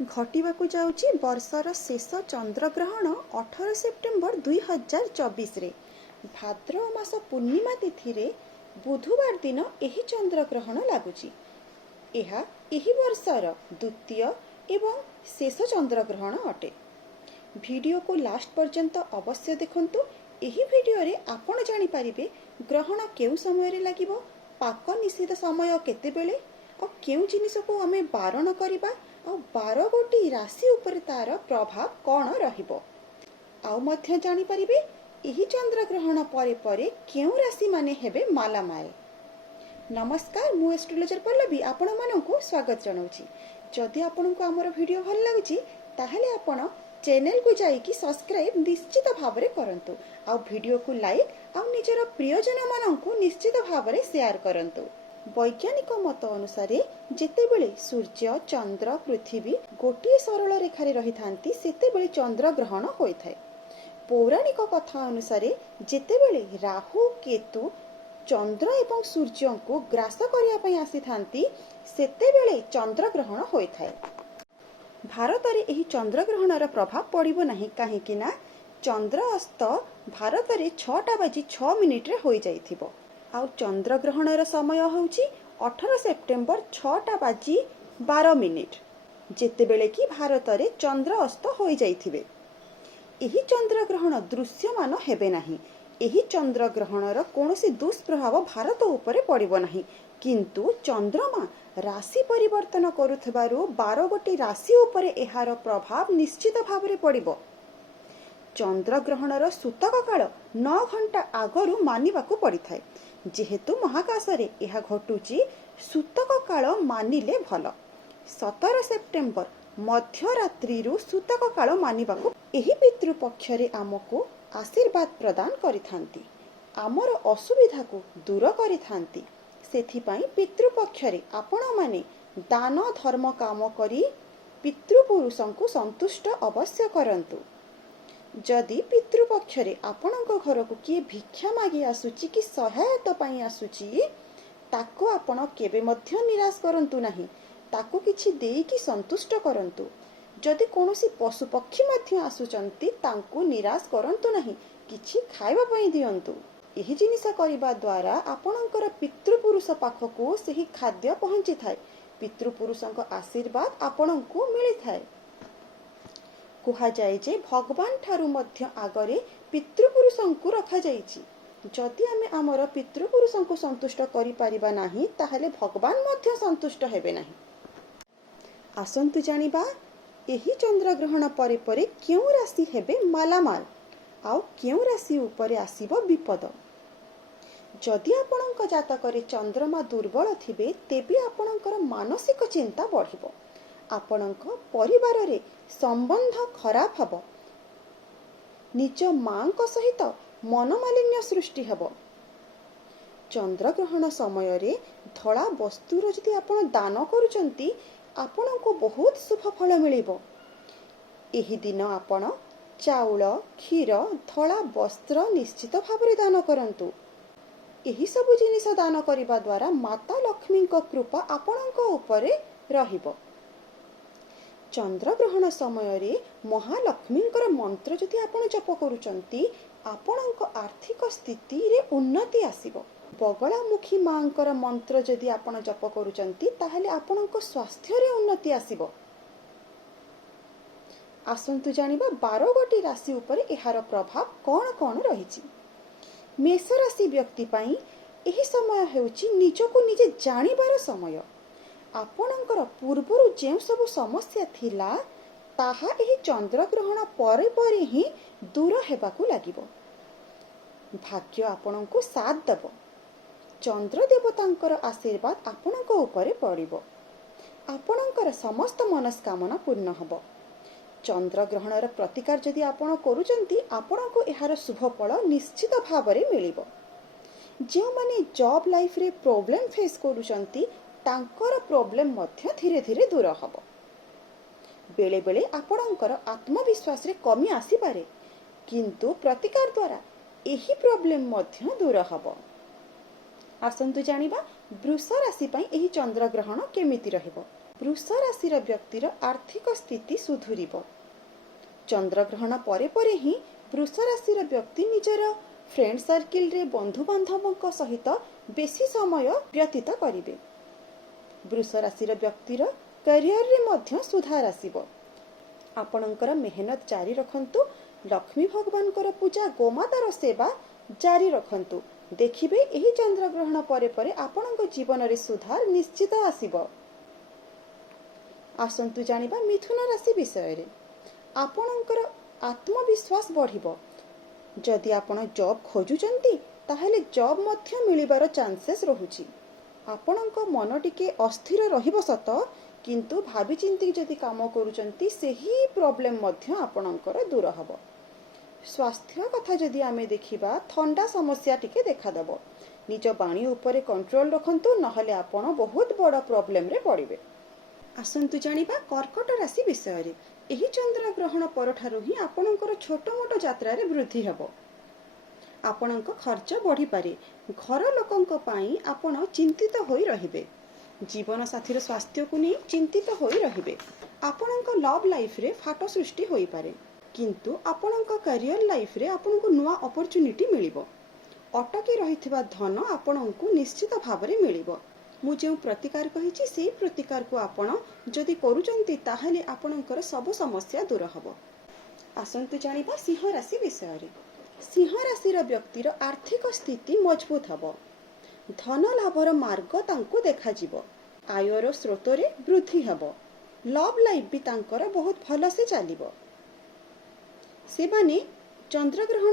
घटिबाकु जाउची वर्षर शेष चंद्रग्रहण 18 सेप्टेम्बर 2024 रे भाद्रव मास पूर्णिमा तिथि रे बुधवार दिन एही चंद्रग्रहण लागुची। एही वर्षर द्वितीय एवं शेष चंद्रग्रहण अटे। वीडियो को लास्ट पर्यंत अवश्य देखंतु। एही वीडियो रे आपण जानि परिबे ग्रहण केउ समय रे लागिबो, पाक निश्चित समय केते बेले और केउ जिनिस को आमे बारण करिबा और 12 गोटी राशि उपर तार प्रभाव कौन रहिबो। आउ मध्य जानि परिबे एही चंद्रग्रहण परे परे केउ राशि माने हेबे मालामाल। नमस्कार, मु एस्ट्रोलॉजर पल्लवी आपण मानकु स्वागत जनाउछि। जदि आपनकु हमर वीडियो भल लागुछि ताहेले आपण चैनल को जाई कि सब्सक्राइब निश्चित भावरे करंतु। आउ वीडियो को लाइक आउ निजर प्रियजन मानकु निश्चित भावरे शेयर करंतु। वैज्ञानिक मत अनुसार जेतेबेले सूर्य चंद्र पृथ्वी गोटे सरल रेखारे रही थांती सेतेबेले चंद्र ग्रहण होइथाय। पौराणिक कथा अनुसार जेतेबेले राहु केतु चंद्र एवं सूर्य को ग्रास करिया पई आसी थांती सेतेबेले चंद्र ग्रहण होइथाय। भारत रे एही चंद्र ग्रहणर प्रभाव पड़िबो नाही, काहेकि ना चंद्र अस्त भारत रे 6:06 रे होई जाइथिबो। आउ चंद्र ग्रहणर समय होउची 18 सेप्टेम्बर 6:12 जेतेबेले कि भारत रे चंद्र अस्त होई जाइथिबे। एही चंद्र ग्रहण दृश्यमान हेबे नाही। एही चंद्र ग्रहणर कोनोसी दुष्प्रभाव भारत उपरे पड़िबो नाही, किंतु चंद्रमा राशि परिवर्तन करुथबारु 12 गोटी राशि उपरे एहार प्रभाव निश्चित भावरे पड़िबो। चंद्र ग्रहणर सूतक काल 9 घंटा आगरु मानिबाकु पड़िथाय। जेहेतु महाकाश रे एहा घटुची सूतक काल मानिले भल। 17 सेप्टेम्बर मध्यरात्रि रु सूतक काल मानिबाकु एही पितृपक्ष रे आमको आशीर्वाद प्रदान करिथांती, आमर असुविधा को दूर करिथांती। सेथिपाई पितृपक्ष रे आपण माने दान धर्म काम करी पितृपुरुषंकु संतुष्ट अवश्य करंतु। जदि पितृपक्ष रे आपणको घर को किए भिक्षा मागी आसुची कि सहायता पाई आसुची ताको आपण केबे मध्य निराश करंतु नाही, ताको किछि देई कि संतुष्ट करंतु। जदि कोनोसी पशु पक्षी मध्य आसुचंती तांको निराश करंतु नाही, किछि खाइबा पई दियंतु। एही जिनिस करिबा द्वारा आपणकर पितृपुरुष पाखको सेही खाद्य पहुंची थाए। पितृपुरुषंक आशीर्वाद आपणको मिली थाए। कुहा जाए जे भगवान ठारू मध्य आगरे पितृपुरुषंकु रखा जाइछि। जदि आमे आमर पितृपुरुषंकु संतुष्ट करि परिबा नाही ताहाले भगवान मध्य संतुष्ट हेबे नाही। आसंतु जानिबा एही चंद्रग्रहण परे परे केउ राशि हेबे मालामाल आउ केउ राशि उपरे आसीबो विपद। जदि आपणक जातकरे चंद्रमा दुर्बल थिबे तेबे आपणकर मानसिक चिंता बढ़िबो। आपणक परिवार रे संबंध खराब हबो। निज मांक सहित मनोमालिन्य सृष्टि हबो। चंद्रग्रहण समय रे धला वस्तुर जदि आपण दान करूचंती आपणको बहुत शुभ फल मिलिबो। एही दिन आपण चाउल क्षीर धला वस्त्र निश्चित भावरे दान करंतु। एही सब जिनिस दान करिबा द्वारा माता लक्ष्मी को कृपा आपणको उपरे रहिबो। चंद्रग्रहण समय रे महालक्ष्मींकर मंत्र जदि आपण जप करूचंती आपणक आर्थिक स्थिति रे उन्नति आसीबो। बगलामुखी मांकर मंत्र जदि आपण जप करूचंती ताहेले आपणक स्वास्थ्य रे उन्नति आसीबो। आसंतु जानिबा 12 गोटी राशि उपरे एहार प्रभाव कोन कोन रहिछि। मेष राशि व्यक्ति पाई एही समय हेउछि निजको निजे जानिबार समय। आपणकर पूर्वरु जे सब समस्या थिला ताहा एही चंद्रग्रहण परे परे ही दूर हेबाकु लागिबो। भाग्य आपणको साथ देबो। चंद्र देवतांकर आशीर्वाद आपणको उपरे पड़िबो। आपणकर समस्त मनस्कामना पूर्ण हबो। चंद्रग्रहणर प्रतिकार जदि आपण करूचंती आपणको एहार शुभ फल निश्चित भावरे मिलिबो। जे माने जॉब लाइफ रे प्रॉब्लम फेस करूचंती तांकर प्रॉब्लम मध्य धीरे धीरे दूर हबो। बेले बेले आपणकर आत्मविश्वास रे कमी आसी पारे, किंतु प्रतिकार द्वारा एही प्रॉब्लम मध्य दूर हबो। आसंतु जानिबा वृष राशि पई एही चंद्रग्रहण केमिति रहिबो। वृष राशि व्यक्तिर आर्थिक स्थिति सुधुरिब। चंद्रग्रहण परे परे ही वृष राशि व्यक्ति निजर फ्रेंड सर्किल रे बंधु बांधवों सहित बेसी समय व्यतीत करिवे। वृष राशि व्यक्तिर करियर रे मध्य सुधार आसिबो। आपणकर मेहनत जारी रखंतु। लक्ष्मी भगवानकर पूजा गोमातार सेवा जारी रखंतु। देखिबे एही चंद्रग्रहण परे परे आपणक जीवन रे सुधार निश्चित आसिबो। आसंतु जानिबा मिथुन राशि विषय रे। आपणकर आत्मविश्वास बढ़िबो। जदि आपण जॉब खोजुचंती ताहेले जॉब मध्य मिलिबार चांसेस रहुची। आपणक मन टिके अस्थिर रहिबो सत, किंतु भाबी चिंती जदि काम करूचंती सेही प्रॉब्लम मध्य आपणकर दूर हबो। स्वास्थ्य कथा जदि आमे देखिबा ठंडा समस्या टिके देखा देबो। निज बाणी उपरे कंट्रोल रखंतु, नहले आपण बहुत बड़ प्रॉब्लम रे पड़िबे। आसंतु जानिबा कर्कट राशि विषय रे। एही चंद्र ग्रहण परठारु ही आपणकर छोट मोट यात्रा रे वृद्धि हेबो। आपणक खर्च बढ़ी पारे। घर लोकंक पाई आपण चिंतित होई रहिबे। जीवन साथीर स्वास्थ्य को नहीं चिंतित होई रहिबे। आपणक लव लाइफ रे फाटो सृष्टि होई पारे, किंतु आपणक करियर लाइफ रे आपणको नुआ अपॉर्चुनिटी मिलिबो। अटकी रहिथिबा धन आपणको निश्चित भाव रे मिलिबो। मु जे प्रतिकार कहिछि सेही प्रतिकार को आपण जदि करूचंती ताहाले आपणकर सब समस्या दूर हबो। आसंतु जानिबा सिंह राशि विषय रे। सिंह राशि व्यक्तिर आर्थिक स्थिति मजबूत हबो। धन लाभर मार्ग तांको देखा जिवो। आयर स्रोत रे वृद्धि हबो। लव लाइफ भी तांकर बहुत भल से चलिबो। से माने चंद्रग्रहण